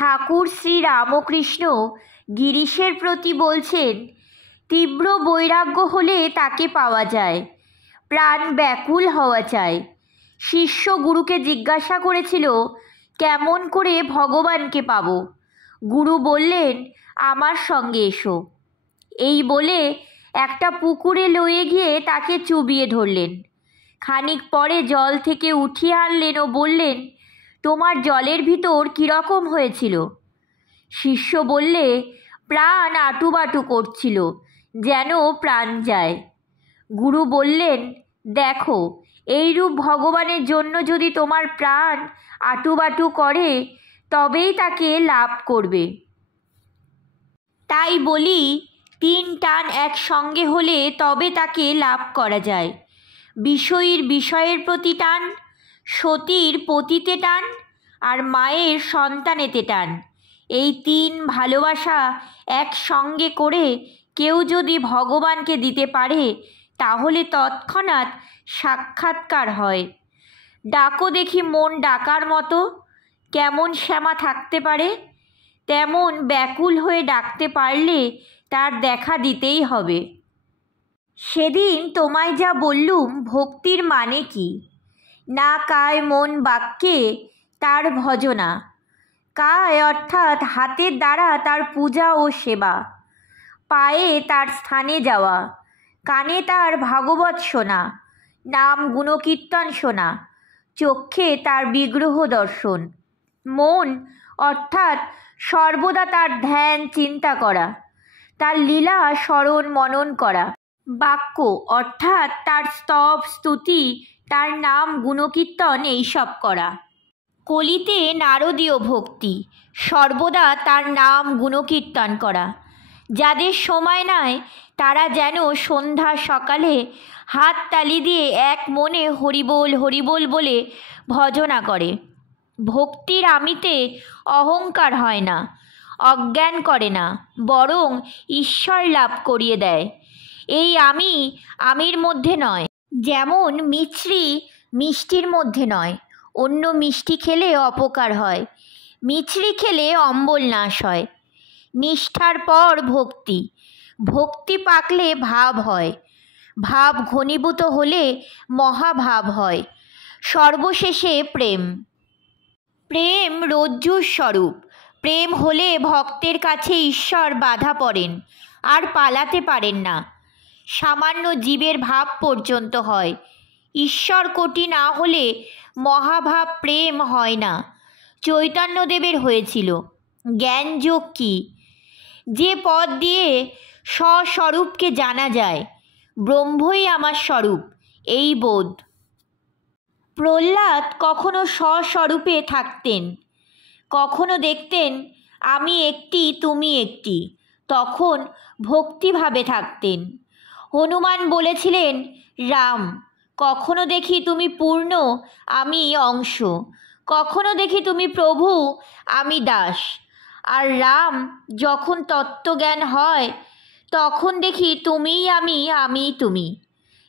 ঠাকুর শ্রী রামকৃষ্ণ গিরিশের প্রতি বলছেন, তীব্র বৈরাগ্য হলে তাকে পাওয়া যায়, প্রাণ ব্যাকুল হওয়া চাই। শিষ্য গুরুকে জিজ্ঞাসা করেছিল, কেমন করে ভগবানকে পাব? গুরু বললেন, আমার সঙ্গে এসো। এই বলে একটা পুকুরে লয়ে গিয়ে তাকে চুবিয়ে ধরলেন। খানিক পরে জল থেকে উঠিয়ে আনলেন ও বললেন, তোমার জলের ভিতর কীরকম হয়েছিল? শিষ্য বললে, প্রাণ আটুবাটু করছিল, যেন প্রাণ যায়। গুরু বললেন, দেখো, এইরূপ ভগবানের জন্য যদি তোমার প্রাণ আটুবাটু করে তবেই তাকে লাভ করবে। তাই বলি, 3 টান একসঙ্গে হলে তবে তাকে লাভ করা যায়। বিষয়ীর বিষয়ের প্রতি টান, সতীর পতিতে টান, আর মায়ের সন্তানেতে টান। এই 3 ভালোবাসা একসঙ্গে করে কেউ যদি ভগবানকে দিতে পারে তাহলে তৎক্ষণাৎ সাক্ষাৎকার হয়। ডাকো দেখি মন ডাকার মতো, কেমন শ্যামা থাকতে পারে? তেমন ব্যাকুল হয়ে ডাকতে পারলে তার দেখা দিতেই হবে। সেদিন তোমায় যা বললুম ভক্তির মানে কি, না কায় মন বাক্যে তার ভজনা। কায় অর্থাৎ হাতের দ্বারা তার পূজা ও সেবা, পায়ে তার স্থানে যাওয়া, কানে তার ভাগবত শোনা, নাম গুণকীর্তন শোনা, চক্ষে তার বিগ্রহ দর্শন। মন অর্থাৎ সর্বদা তার ধ্যান চিন্তা করা, তার লীলা স্মরণ মনন করা। বাক্য অর্থাৎ তার স্তব স্তুতি, তার নাম গুণকীর্তন এইসব করা। কলিতে নারদীয় ভক্তি, সর্বদা তার নাম গুণকীর্তন করা। যাদের সময় নাই তারা যেন সন্ধ্যা সকালে হাত তালি দিয়ে এক মনে হরিবোল হরিবোল বলে ভজনা করে। ভক্তির আমিতে অহংকার হয় না, অজ্ঞান করে না, বরং ঈশ্বর লাভ করিয়ে দেয়। এই আমি আমির মধ্যে নয়, যেমন মিছরি মিষ্টির মধ্যে নয়। অন্য মিষ্টি খেলে অপকার হয়, মিছরি খেলে অম্বল নাশ হয়। নিষ্ঠার পর ভক্তি, ভক্তি পাকলে ভাব হয়, ভাব ঘনীভূত হলে মহাভাব হয়, সর্বশেষে প্রেম। প্রেম রজ্জুর স্বরূপ। প্রেম হলে ভক্তের কাছে ঈশ্বর বাধা পড়েন, আর পালাতে পারেন না। সামান্য জীবের ভাব পর্যন্ত হয়। ঈশ্বর কোটি না হলে মহাভাব প্রেম হয় না। চৈতন্যদেবের হয়েছিল। জ্ঞানযোগ কি? যে পথ দিয়ে স্বস্বরূপকে জানা যায়, ব্রহ্মই আমার স্বরূপ, এই বোধ। প্রহ্লাদ কখনো স্বস্বরূপে থাকতেন, কখনো দেখতেন আমি একটি তুমি একটি, তখন ভক্তিভাবে থাকতেন। হনুমান বলেছিলেন, রাম, কখনো দেখি তুমি পূর্ণ, আমি অংশ, কখনো দেখি তুমি প্রভু, আমি দাস। আর রাম যখন তত্ত্বজ্ঞান হয় তখন দেখি তুমিই আমি, আমিই তুমি।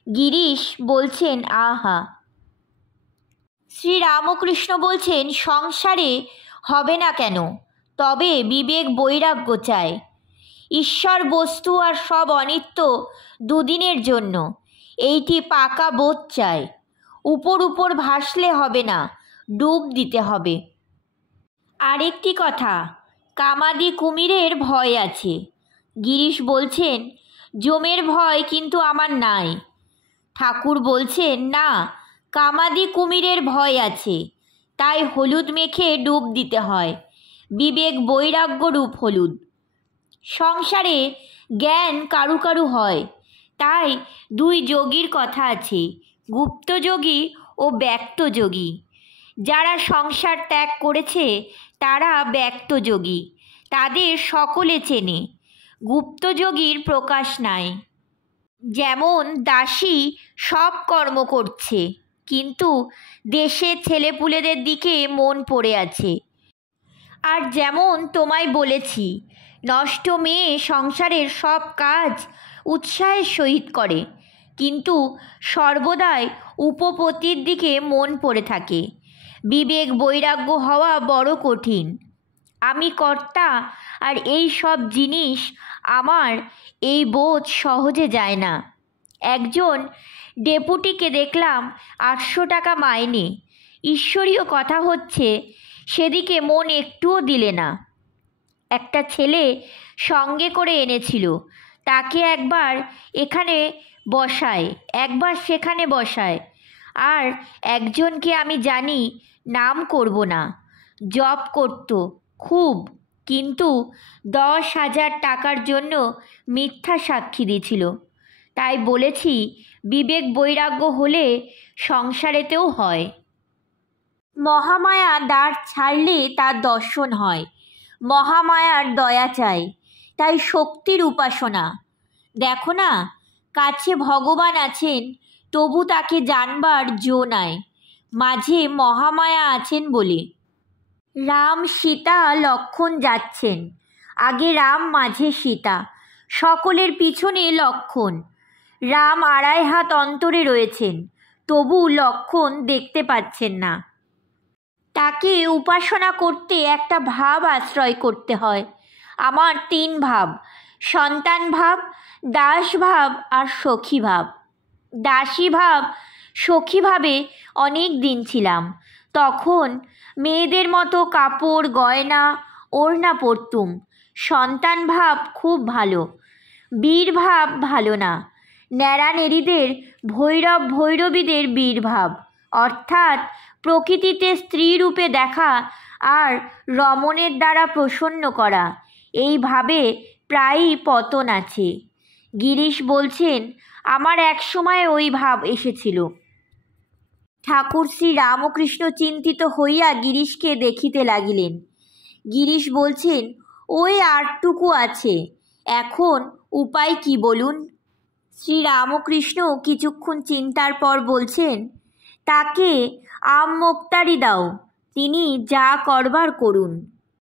গিরিশ বলছেন, আহা। শ্রী রামকৃষ্ণ বলছেন, সংসারে হবে না কেন, তবে বিবেক বৈরাগ্য চায়। ঈশ্বর বস্তু আর সব অনিত্য, দুদিনের জন্য, এইটি পাকা বোধ চায়। উপর উপর ভাসলে হবে না, ডুব দিতে হবে। আরেকটি কথা, কামাদি কুমিরের ভয় আছে। গিরিশ বলছেন, জমের ভয় কিন্তু আমার নাই। ঠাকুর বলছেন, না, কামাদি কুমিরের ভয় আছে, তাই হলুদ মেখে ডুব দিতে হয়। বিবেক বৈরাগ্য রূপ হলুদ। সংসারে জ্ঞান কারু কারু হয়, তাই 2 যোগীর কথা আছে, গুপ্তযোগী ও ব্যক্তযোগী। যারা সংসার ত্যাগ করেছে তারা ব্যক্তযোগী, তাদের সকলে চেনে। গুপ্তযোগীর প্রকাশ নাই। যেমন দাসী সব কর্ম করছে, কিন্তু দেশের ছেলেপুলেদের দিকে মন পড়ে আছে। আর যেমন তোমায় বলেছি, নষ্ট মেয়ে সংসারের সব কাজ উৎসাহের সহিত করে, কিন্তু সর্বদাই উপপত্তির দিকে মন পড়ে থাকে। বিবেক বৈরাগ্য হওয়া বড় কঠিন। আমি কর্তা, আর এই সব জিনিস আমার, এই বোধ সহজে যায় না। একজন ডেপুটিকে দেখলাম 800 টাকা মাইনে, ঈশ্বরীয় কথা হচ্ছে, সেদিকে মন একটুও দিলে না। একটা ছেলে সঙ্গে করে এনেছিল, তাকে একবার এখানে বসায়, একবার সেখানে বসায়। আর একজনকে আমি জানি, নাম করব না, জব করতো খুব, কিন্তু 10,000 টাকার জন্য মিথ্যা সাক্ষী দিয়েছিল। তাই বলেছি, বিবেক বৈরাগ্য হলে সংসারেতেও হয়। মহামায়া দ্বার ছাড়লে তার দর্শন হয়, মহামায়ার দয়া চাই, তাই শক্তির উপাসনা। দেখো না, কাছে ভগবান আছেন, তবু তাকে জানবার জো নাই, মাঝে মহামায়া আছেন বলে। রাম সীতা লক্ষ্মণ যাচ্ছেন, আগে রাম মাঝে সীতা, সকলের পিছনে লক্ষ্মণ। রাম 2.5 হাত অন্তরে রয়েছেন, তবু লক্ষ্মণ দেখতে পাচ্ছেন না। তাকে উপাসনা করতে একটা ভাব আশ্রয় করতে হয়। আমার 3 ভাব, সন্তান ভাব, দাস ভাব আর সখী ভাব। দাসী ভাব, সখী ভাবে অনেক দিন ছিলাম, তখন মেয়েদের মতো কাপড় গয়না ওড়না পরতুম। সন্তান ভাব খুব ভালো, বীর ভাব ভালো না, ন্যাড়া নেড়িদের, ভৈরব ভৈরবীদের বীর ভাব, অর্থাৎ প্রকৃতিতে স্ত্রী রূপে দেখা আর রমণের দ্বারা প্রসন্ন করা, এই ভাবে প্রায়ই পতন আছে। গিরিশ বলছেন, আমার এক সময় ওই ভাব এসেছিল। ঠাকুর শ্রী রামকৃষ্ণ চিন্তিত হইয়া গিরিশকে দেখিতে লাগিলেন। গিরিশ বলছেন, ওই আরটুকু আছে, এখন উপায় কি বলুন? শ্রী রামকৃষ্ণ কিছুক্ষণ চিন্তার পর বলছেন, তাকে আম মোক্তারি দাও, তিনি যা করবার করুন।